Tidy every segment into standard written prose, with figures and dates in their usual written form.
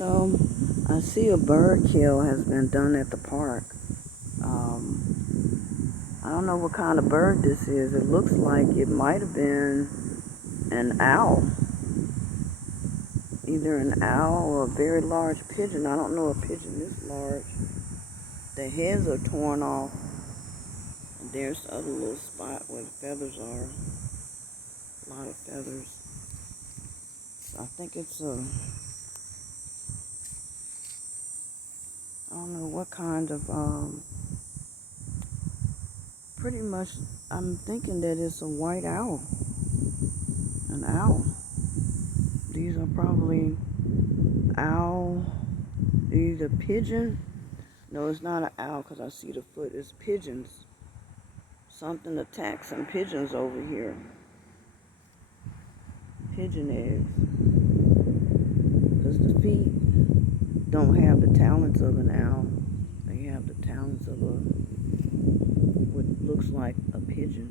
So, I see a bird kill has been done at the park. I don't know what kind of bird this is. It looks like it might have been an owl. Either an owl or a very large pigeon. I don't know a pigeon this large. The heads are torn off. And there's the other little spot where the feathers are. A lot of feathers. So I think it's a... I don't know what kind of... pretty much, I'm thinking that it's a white owl. An owl. These are probably owl. These are pigeon. No, it's not an owl because I see the foot. It's pigeons. Something attacked some pigeons over here. Pigeon eggs. Because the feet don't have the talons of an owl. They have the talons of what looks like a pigeon.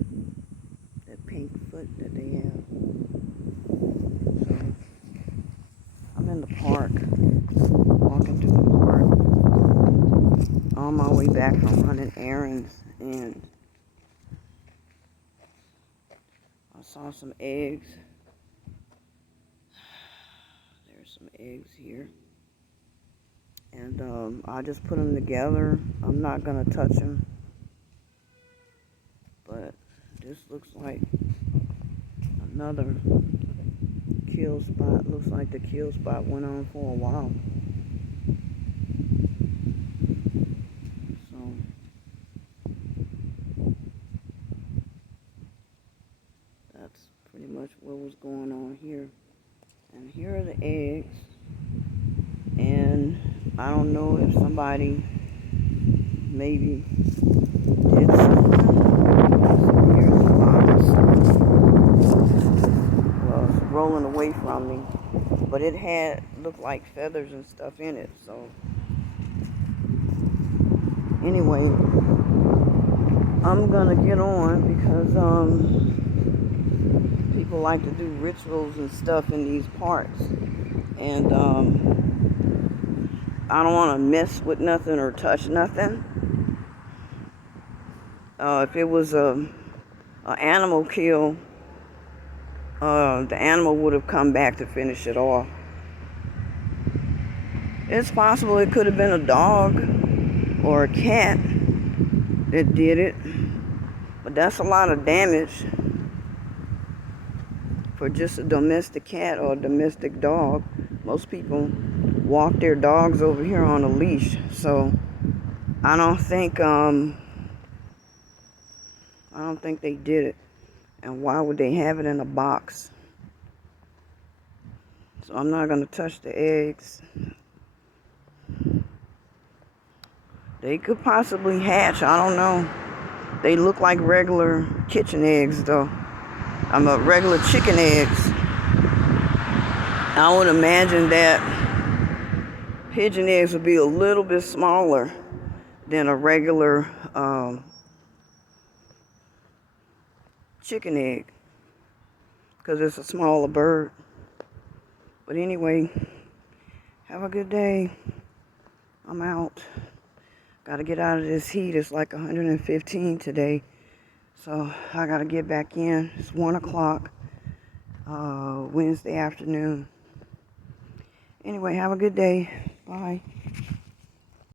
That pink foot that they have. So, I'm in the park. Walking through the park. On my way back from running errands. And I saw some eggs. There's some eggs here. And I just put them together. I'm not going to touch them. But this looks like another kill spot. Looks like the kill spot went on for a while. So that's pretty much what was going on here. And here are the eggs. And I don't know if somebody maybe did something. Here's the box. Well, it's rolling away from me. But it looked like feathers and stuff in it. So anyway, I'm gonna get on because people like to do rituals and stuff in these parks. And I don't want to mess with nothing or touch nothing. If it was an animal kill, the animal would have come back to finish it off. It's possible it could have been a dog or a cat that did it. But that's a lot of damage for just a domestic cat or a domestic dog. Most people walk their dogs over here on a leash, so I don't think they did it. And why would they have it in a box? So I'm not gonna touch the eggs. They could possibly hatch, I don't know. They look like regular kitchen eggs though. Regular chicken eggs. I would imagine that pigeon eggs would be a little bit smaller than a regular chicken egg because it's a smaller bird. But anyway, have a good day. I'm out. Gotta get out of this heat. It's like 115 today. So I gotta get back in. It's 1 o'clock Wednesday afternoon. Anyway, have a good day. Bye.